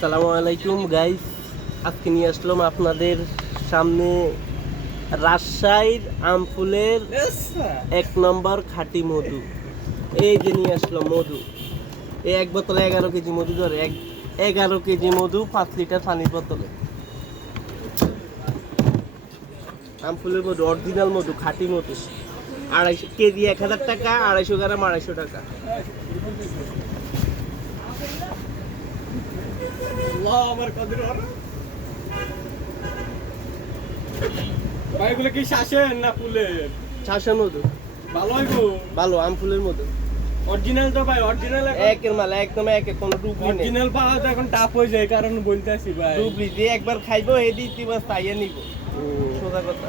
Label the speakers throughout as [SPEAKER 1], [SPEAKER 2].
[SPEAKER 1] সালামু আলাইকুম গাইস আজকে নিয়ে আসলাম আপনাদের সামনে রাজশাহীর আমফুলের এক নম্বর খাঁটি মধু। এই যে নিয়ে আসলাম মধু। এই এক বোতলে এগারো কেজি মধু ধরে এক এগারো কেজি মধু পাঁচ লিটার পানির বোতলে। আমফুলের মধু অরিজিনাল মধু খাঁটি মধু। আড়াইশো কেজি এক হাজার টাকা আড়াইশো গ্রাম আড়াইশো টাকা।
[SPEAKER 2] আমার ভাইগুলো কি শাসেন না ফুলের?
[SPEAKER 1] ছাসের মধু।
[SPEAKER 2] ভালো হইব
[SPEAKER 1] ভালো আমফুলের মধু।
[SPEAKER 2] অরিজিনাল তো ভাই অরিজিনাল
[SPEAKER 1] একের মাল একদম একে কোনো ডুবলি নেই।
[SPEAKER 2] অরিজিনাল পাওয়া তো এখন টাফ হয়ে যায় কারণ বলতেছি ভাই।
[SPEAKER 1] ডুবলি একবার খাইবো দিতে বাস নিব। সোজা কথা।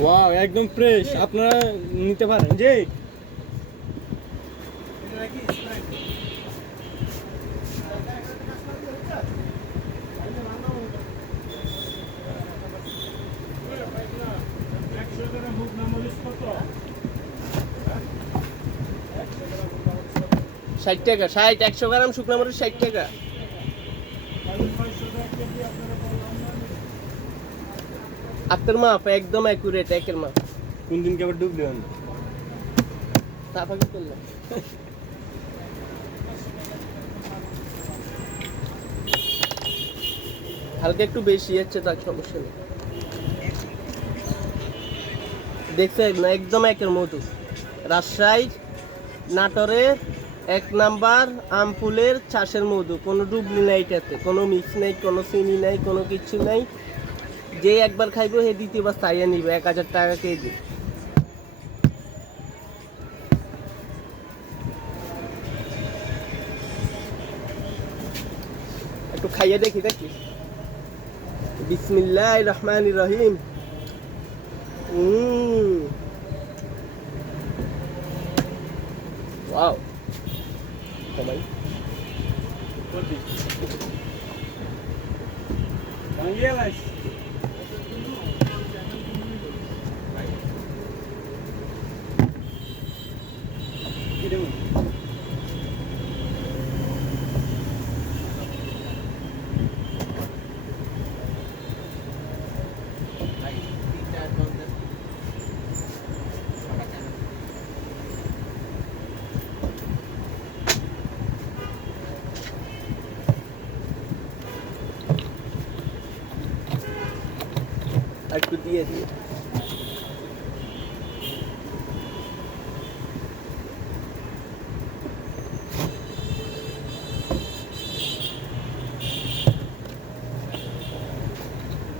[SPEAKER 2] ওয়াও একদম ফ্রেশ আপনারা নিতে পারেন যে
[SPEAKER 1] ষাট টাকা ষাট একশো গ্রাম শুকনো মরিচ ষাট টাকা। আত্মের মাপ একদম অ্যাকুরেট একের মাপ।
[SPEAKER 2] কোন দিনকে আবার ডুবলি হন
[SPEAKER 1] তারপর কি করলাম হালকা একটু বেশি যাচ্ছে তার সমস্যা নেই। দেখছেন না? একদম একের মধু। রাজশাহী নাটোরের এক নাম্বার আমপুলের চাষের মধু, কোনো ডুবলি নাই এটাতে, কোনো মিক্স নাই, কোনো চিনি নাই, কোনো কিছু নাই। যে একবার খাইবো হে দ্বিতীয়বার চাইয়া নিবে, এক হাজার টাকা কেজি। একটু খাইয়ে দেখি দেখি। বিসমিল্লাহ রহমান রহিম। ওয়াও।
[SPEAKER 2] Подлечить.
[SPEAKER 1] Наелась? একটু দিয়ে দিয়ে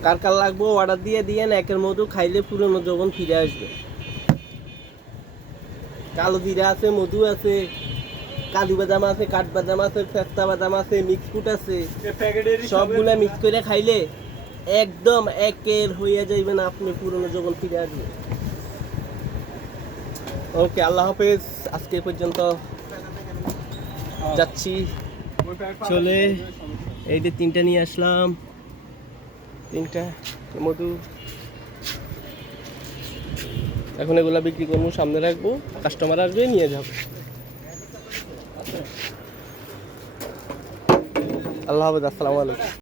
[SPEAKER 1] কার কার লাগবো? অর্ডার দিয়ে দিয়ে একের মধু খাইলে পুরনো যখন ফিরে আসবে। কালো জিরা আছে মধু আছে কাজু বাদাম আছে কাঠবাদাম আছে ফেস্তা বাদাম আছে মিক্স ফ্রুট আছে সবগুলা মিক্স করে খাইলে একদম একের হইয়া যাইবেন আপনি পুরনো যখন ফিরে আসবেন। ওকে, আল্লাহ হাফেজ, আজকে পর্যন্ত যাচ্ছি। চলে, এই যে তিনটা নিয়ে আসলাম। তিনটা মধু। এখন এগুলা বিক্রি করব, সামনে রাখব কাস্টমার আসবে, নিয়ে যাব। আল্লাহ হাফেজ, আসসালামু আলাইকুম।